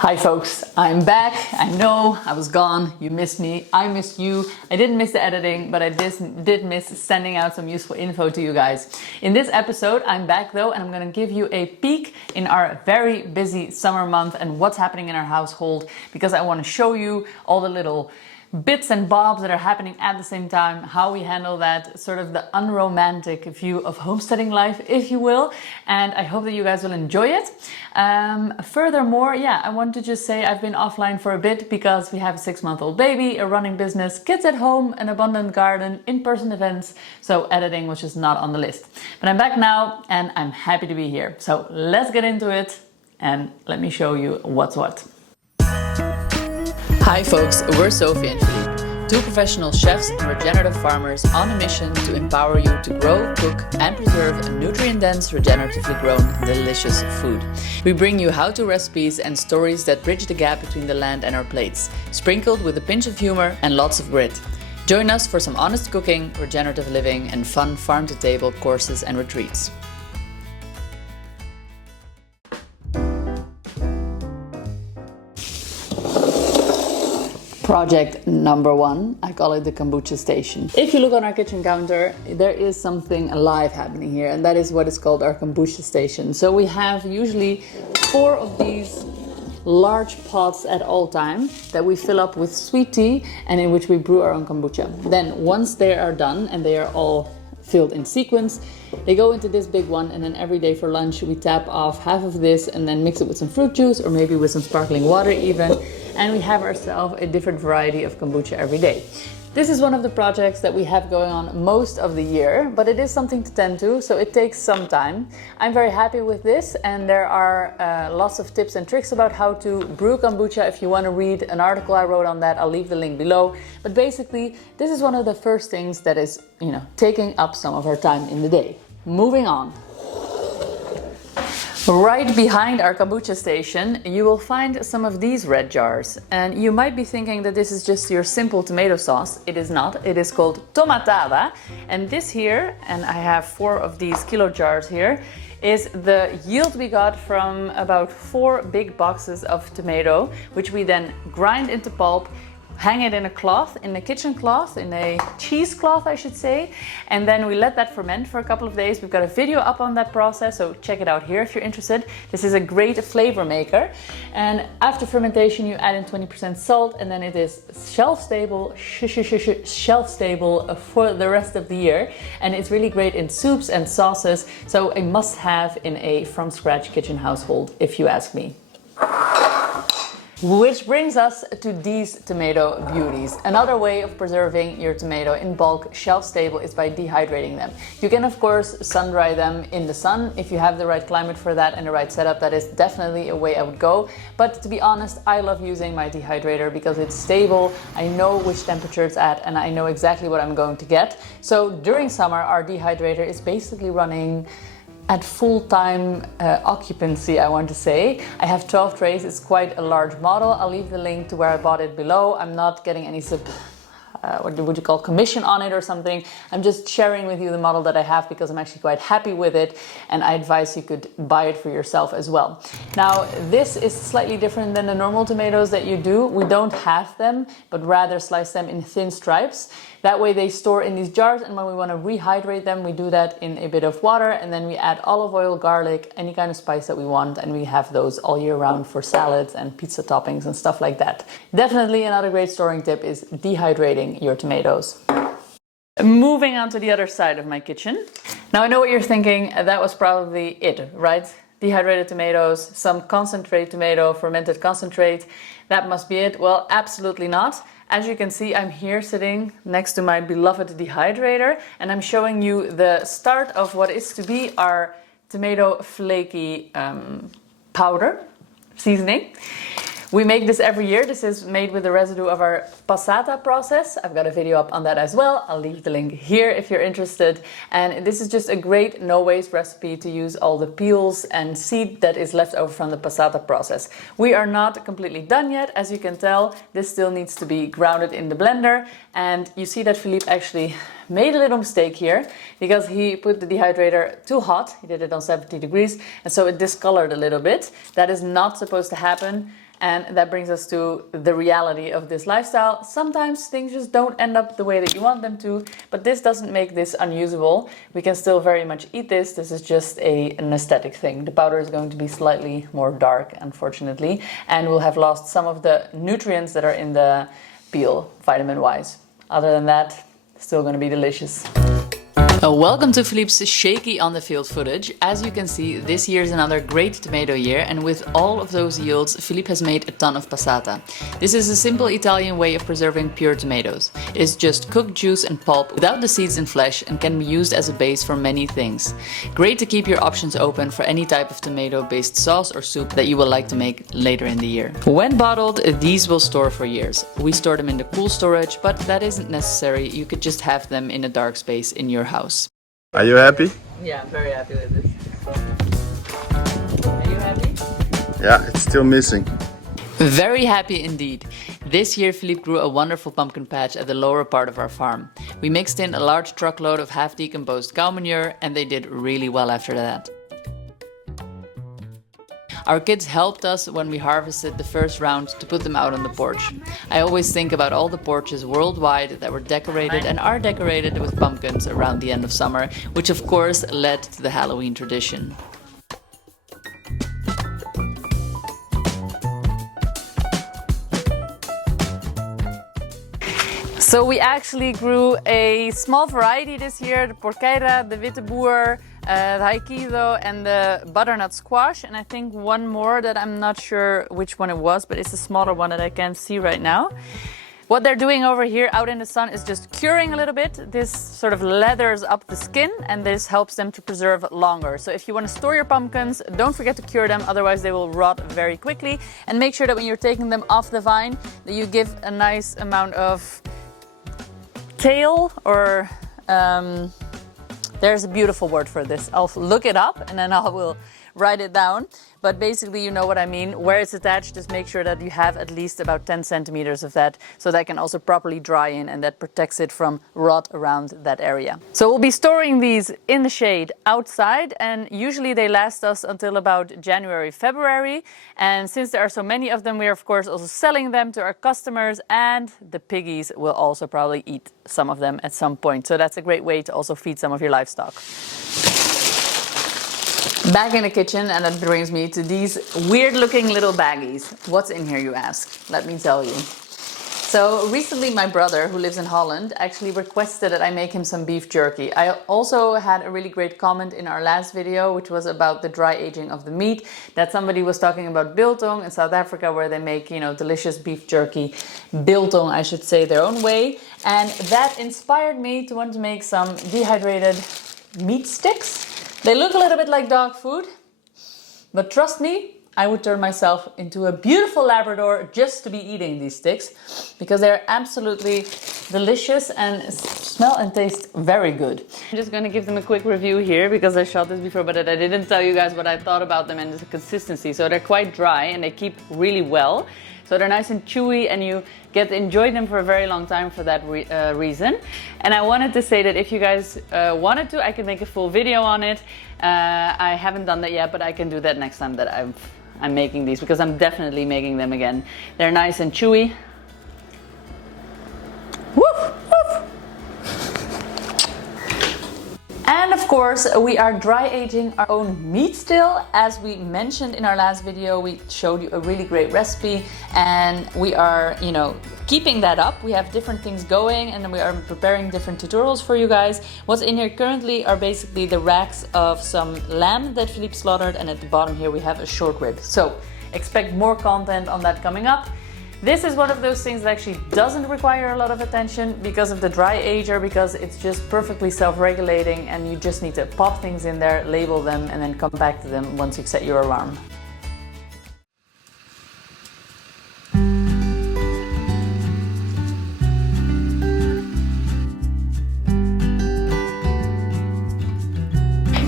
Hi folks, I'm back. I know I was gone, you missed me, I missed you. I didn't miss the editing, but I did miss sending out some useful info to you guys. In this episode, I'm back though, and I'm gonna give you a peek in our very busy summer month and what's happening in our household, because I wanna show you all the little bits and bobs that are happening at the same time, how we handle that, sort of the unromantic view of homesteading life, if you will, and I hope that you guys will enjoy it. Furthermore, I want to just say I've been offline for a bit because we have a 6-month-old baby, a running business, kids at home, an abundant garden, in-person events, so editing was just not on the list. But I'm back now and I'm happy to be here. So let's get into it and let me show you what's what. Hi folks, we're Sophie and Philippe, two professional chefs and regenerative farmers on a mission to empower you to grow, cook and preserve nutrient-dense, regeneratively grown, delicious food. We bring you how-to recipes and stories that bridge the gap between the land and our plates, sprinkled with a pinch of humor and lots of grit. Join us for some honest cooking, regenerative living and fun farm-to-table courses and retreats. Project number 1, I call it the Kombucha station. If you look on our kitchen counter, there is something alive happening here, and that is what is called our Kombucha station. So we have usually 4 of these large pots at all time that we fill up with sweet tea and in which we brew our own kombucha. Then once they are done and they are all filled in sequence, they go into this big one, and then every day for lunch we tap off half of this and then mix it with some fruit juice or maybe with some sparkling water even, and we have ourselves a different variety of kombucha every day. This is one of the projects that we have going on most of the year, but it is something to tend to, so it takes some time. I'm very happy with this, and there are lots of tips and tricks about how to brew kombucha. If you want to read an article I wrote on that, I'll leave the link below. But basically, this is one of the first things that is, taking up some of our time in the day. Moving on. Right behind our kombucha station, you will find some of these red jars. And you might be thinking that this is just your simple tomato sauce. It is not. It is called Tomatada. And this here, and I have 4 of these kilo jars here, is the yield we got from about 4 big boxes of tomato, which we then grind into pulp, hang it in a cloth, in a kitchen cloth, in a cheesecloth I should say, and then we let that ferment for a couple of days. We've got a video up on that process, so check it out here if you're interested. This is a great flavor maker, and after fermentation you add in 20% salt, and then it is shelf stable for the rest of the year, and it's really great in soups and sauces, so a must-have in a from-scratch kitchen household if you ask me. Which brings us to these tomato beauties. Another way of preserving your tomato in bulk shelf stable is by dehydrating them. You can of course sun dry them in the sun if you have the right climate for that and the right setup. That is definitely a way I would go. But to be honest, I love using my dehydrator because it's stable. I know which temperature it's at and I know exactly what I'm going to get. So during summer, our dehydrator is basically running at full-time occupancy, I want to say. I have 12 trays, it's quite a large model. I'll leave the link to where I bought it below. I'm not getting any what would you call commission on it or something. I'm just sharing with you the model that I have because I'm actually quite happy with it, and I advise you could buy it for yourself as well. Now, this is slightly different than the normal tomatoes that you do. We don't halve them, but rather slice them in thin stripes. That way they store in these jars, and when we want to rehydrate them, we do that in a bit of water, and then we add olive oil, garlic, any kind of spice that we want, and we have those all year round for salads and pizza toppings and stuff like that. Definitely another great storing tip is dehydrating your tomatoes. Moving on to the other side of my kitchen. Now I know what you're thinking, that was probably it, right? Dehydrated tomatoes, some concentrate tomato, fermented concentrate, that must be it. Well, absolutely not. As you can see, I'm here sitting next to my beloved dehydrator, and I'm showing you the start of what is to be our tomato flaky powder seasoning. We make this every year. This is made with the residue of our passata process. I've got a video up on that as well. I'll leave the link here if you're interested. And this is just a great no-waste recipe to use all the peels and seed that is left over from the passata process. We are not completely done yet. As you can tell, this still needs to be grounded in the blender. And you see that Philippe actually made a little mistake here because he put the dehydrator too hot. He did it on 70 degrees, and so it discolored a little bit. That is not supposed to happen. And that brings us to the reality of this lifestyle. Sometimes things just don't end up the way that you want them to, but this doesn't make this unusable. We can still very much eat this. This is just an aesthetic thing. The powder is going to be slightly more dark, unfortunately, and we'll have lost some of the nutrients that are in the peel, vitamin-wise. Other than that, still going to be delicious. Welcome to Philippe's shaky on the field footage. As you can see, this year is another great tomato year, and with all of those yields, Philippe has made a ton of passata. This is a simple Italian way of preserving pure tomatoes. It is just cooked juice and pulp without the seeds and flesh and can be used as a base for many things. Great to keep your options open for any type of tomato-based sauce or soup that you will like to make later in the year. When bottled, these will store for years. We store them in the cool storage, but that isn't necessary. You could just have them in a dark space in your house. Are you happy? Yeah, I'm very happy with this. Are you happy? Yeah, it's still missing. Very happy indeed. This year Philippe grew a wonderful pumpkin patch at the lower part of our farm. We mixed in a large truckload of half-decomposed cow manure and they did really well after that. Our kids helped us when we harvested the first round to put them out on the porch. I always think about all the porches worldwide that were decorated and are decorated with pumpkins around the end of summer, which of course led to the Halloween tradition. So we actually grew a small variety this year, the porqueira, the witte boer, the haikido and the butternut squash, and I think one more that I'm not sure which one it was, but it's a smaller one that I can't see right now. What they're doing over here out in the sun is just curing a little bit. This sort of leathers up the skin and this helps them to preserve longer. So if you want to store your pumpkins, don't forget to cure them, otherwise they will rot very quickly. And make sure that when you're taking them off the vine, that you give a nice amount of tail or there's a beautiful word for this. I'll look it up and then I will write it down. But basically, you know what I mean. Where it's attached, just make sure that you have at least about 10 centimeters of that so that can also properly dry in and that protects it from rot around that area. So we'll be storing these in the shade outside and usually they last us until about January, February. And since there are so many of them, we are of course also selling them to our customers and the piggies will also probably eat some of them at some point. So that's a great way to also feed some of your livestock. Back in the kitchen, and that brings me to these weird looking little baggies. What's in here, you ask? Let me tell you. So recently my brother, who lives in Holland, actually requested that I make him some beef jerky. I also had a really great comment in our last video, which was about the dry aging of the meat, that somebody was talking about biltong in South Africa, where they make, you know, delicious beef jerky, biltong, I should say, their own way. And that inspired me to want to make some dehydrated meat sticks. They look a little bit like dog food, but trust me, I would turn myself into a beautiful Labrador just to be eating these sticks because they're absolutely delicious and smell and taste very good. I'm just going to give them a quick review here because I shot this before, but I didn't tell you guys what I thought about them and the consistency. So they're quite dry and they keep really well. So they're nice and chewy and you get to enjoy them for a very long time for that reason. And I wanted to say that if you guys wanted to, I could make a full video on it. I haven't done that yet, but I can do that next time that I'm making these because I'm definitely making them again. They're nice and chewy. Woof, woof. And of course, we are dry aging our own meat still. As we mentioned in our last video, we showed you a really great recipe and we are, you know, keeping that up. We have different things going and we are preparing different tutorials for you guys. What's in here currently are basically the racks of some lamb that Philippe slaughtered, and at the bottom here we have a short rib. So expect more content on that coming up. This is one of those things that actually doesn't require a lot of attention because of the dry ager, because it's just perfectly self-regulating and you just need to pop things in there, label them, and then come back to them once you've set your alarm.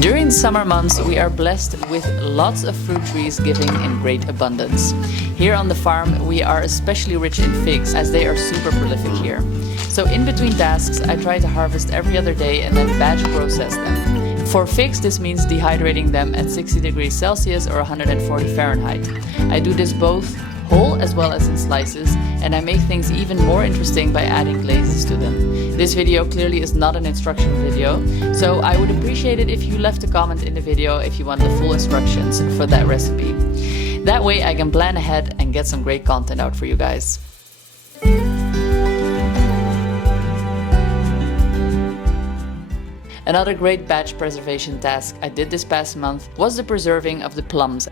During the summer months, we are blessed with lots of fruit trees giving in great abundance. Here on the farm, we are especially rich in figs as they are super prolific here. So in between tasks, I try to harvest every other day and then batch process them. For figs, this means dehydrating them at 60 degrees Celsius or 140 Fahrenheit. I do this both whole as well as in slices, and I make things even more interesting by adding glazes to them. This video clearly is not an instruction video, so I would appreciate it if you left a comment in the video if you want the full instructions for that recipe. That way I can plan ahead and get some great content out for you guys. Another great batch preservation task I did this past month was the preserving of the plums.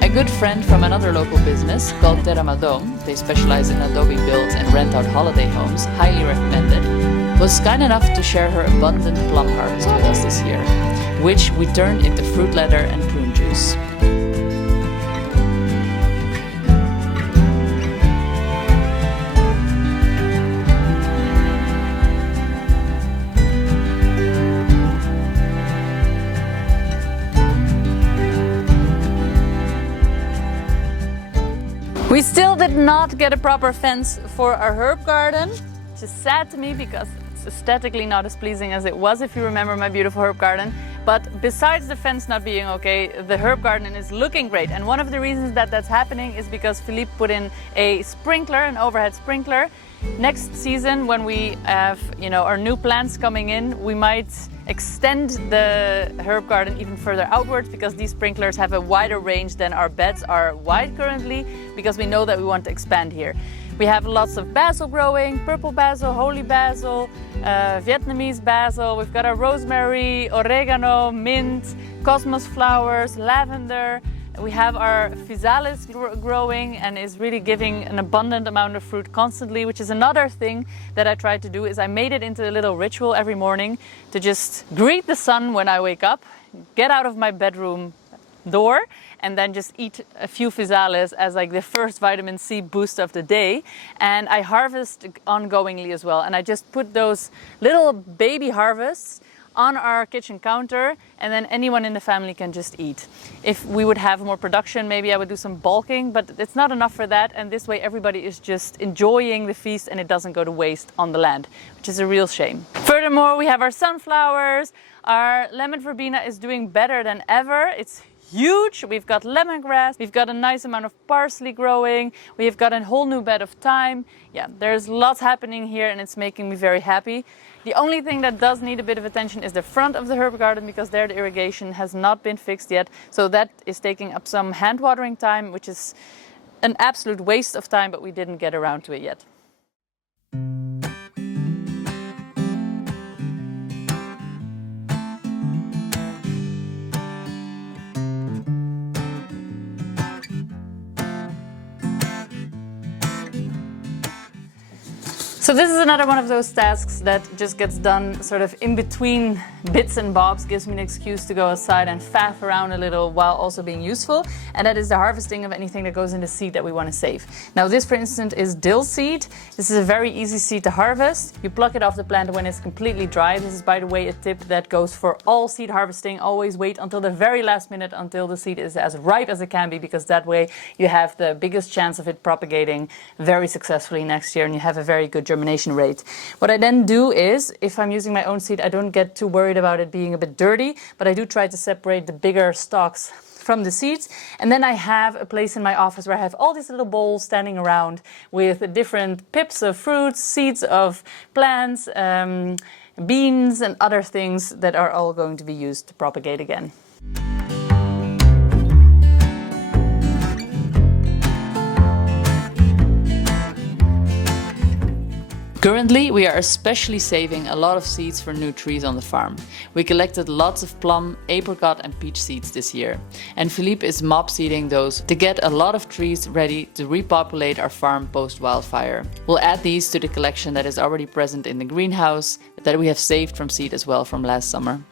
A good friend from another local business called Tomatada, they specialize in adobe builds and rent out holiday homes, highly recommended, was kind enough to share her abundant plum harvest with us this year, which we turned into fruit leather and prune juice. We still did not get a proper fence for our herb garden, which is sad to me because it's aesthetically not as pleasing as it was, if you remember my beautiful herb garden. But besides the fence not being okay, the herb garden is looking great. And one of the reasons that that's happening is because Philippe put in a sprinkler, an overhead sprinkler. Next season, when we have, our new plants coming in, we might extend the herb garden even further outwards, because these sprinklers have a wider range than our beds are wide currently, because we know that we want to expand here. We have lots of basil growing, purple basil, holy basil, Vietnamese basil. We've got our rosemary, oregano, mint, cosmos flowers, lavender. We have our physalis growing and is really giving an abundant amount of fruit constantly, which is another thing that I tried to do. Is I made it into a little ritual every morning to just greet the sun when I wake up, get out of my bedroom door, and then just eat a few physalis as like the first vitamin C boost of the day. And I harvest ongoingly as well. And I just put those little baby harvests on our kitchen counter, and then anyone in the family can just eat. If we would have more production, maybe I would do some bulking, but it's not enough for that, and this way everybody is just enjoying the feast and it doesn't go to waste on the land, which is a real shame. Furthermore, we have our sunflowers. Our lemon verbena is doing better than ever. It's huge. We've got lemongrass, we've got a nice amount of parsley growing, we've got a whole new bed of thyme. Yeah, there's lots happening here and it's making me very happy. The only thing that does need a bit of attention is the front of the herb garden, because there the irrigation has not been fixed yet. So that is taking up some hand watering time, which is an absolute waste of time, but we didn't get around to it yet. So this is another one of those tasks that just gets done sort of in between bits and bobs, gives me an excuse to go outside and faff around a little while also being useful, and that is the harvesting of anything that goes in the seed that we want to save. Now this, for instance, is dill seed. This is a very easy seed to harvest. You pluck it off the plant when it's completely dry. This is, by the way, a tip that goes for all seed harvesting. Always wait until the very last minute until the seed is as ripe as it can be, because that way you have the biggest chance of it propagating very successfully next year and you have a very good germination rate. What I then do is, if I'm using my own seed, I don't get too worried about it being a bit dirty, but I do try to separate the bigger stalks from the seeds. And then I have a place in my office where I have all these little bowls standing around with different pips of fruits, seeds of plants, beans and other things that are all going to be used to propagate again. Currently, we are especially saving a lot of seeds for new trees on the farm. We collected lots of plum, apricot and peach seeds this year. And Philippe is mob seeding those to get a lot of trees ready to repopulate our farm post-wildfire. We'll add these to the collection that is already present in the greenhouse that we have saved from seed as well from last summer.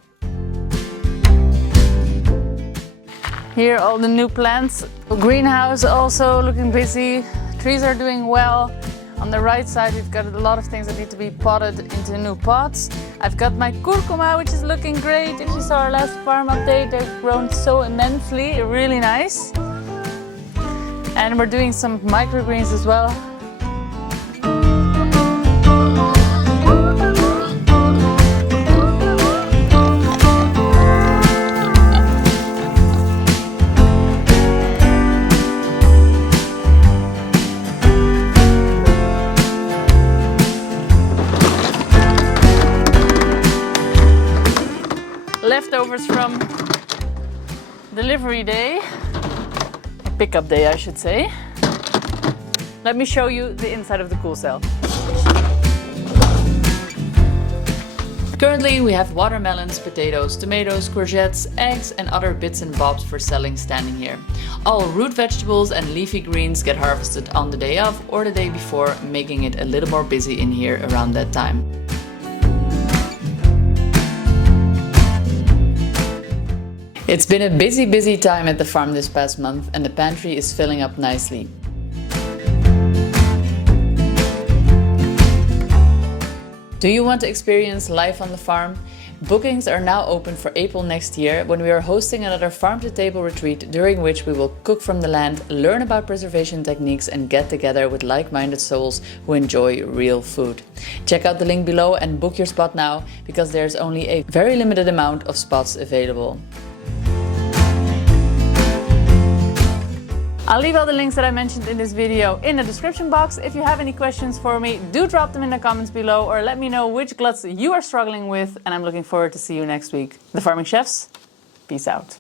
Here all the new plants. Greenhouse also looking busy. Trees are doing well. On the right side we've got a lot of things that need to be potted into new pots. I've got my curcuma, which is looking great. If you saw our last farm update, they've grown so immensely, really nice. And we're doing some microgreens as well. leftovers from delivery day, pickup day I should say. Let me show you the inside of the cool cell. Currently we have watermelons, potatoes, tomatoes, courgettes, eggs and other bits and bobs for selling standing here. All root vegetables and leafy greens get harvested on the day of or the day before, making it a little more busy in here around that time. It's been a busy time at the farm this past month and the pantry is filling up nicely. Do you want to experience life on the farm? Bookings are now open for April next year when we are hosting another farm-to-table retreat during which we will cook from the land, learn about preservation techniques and get together with like-minded souls who enjoy real food. Check out the link below and book your spot now because there's only a very limited amount of spots available. I'll leave all the links that I mentioned in this video in the description box. If you have any questions for me, do drop them in the comments below or let me know which gluts you are struggling with, and I'm looking forward to see you next week. The Farming Chefs, peace out.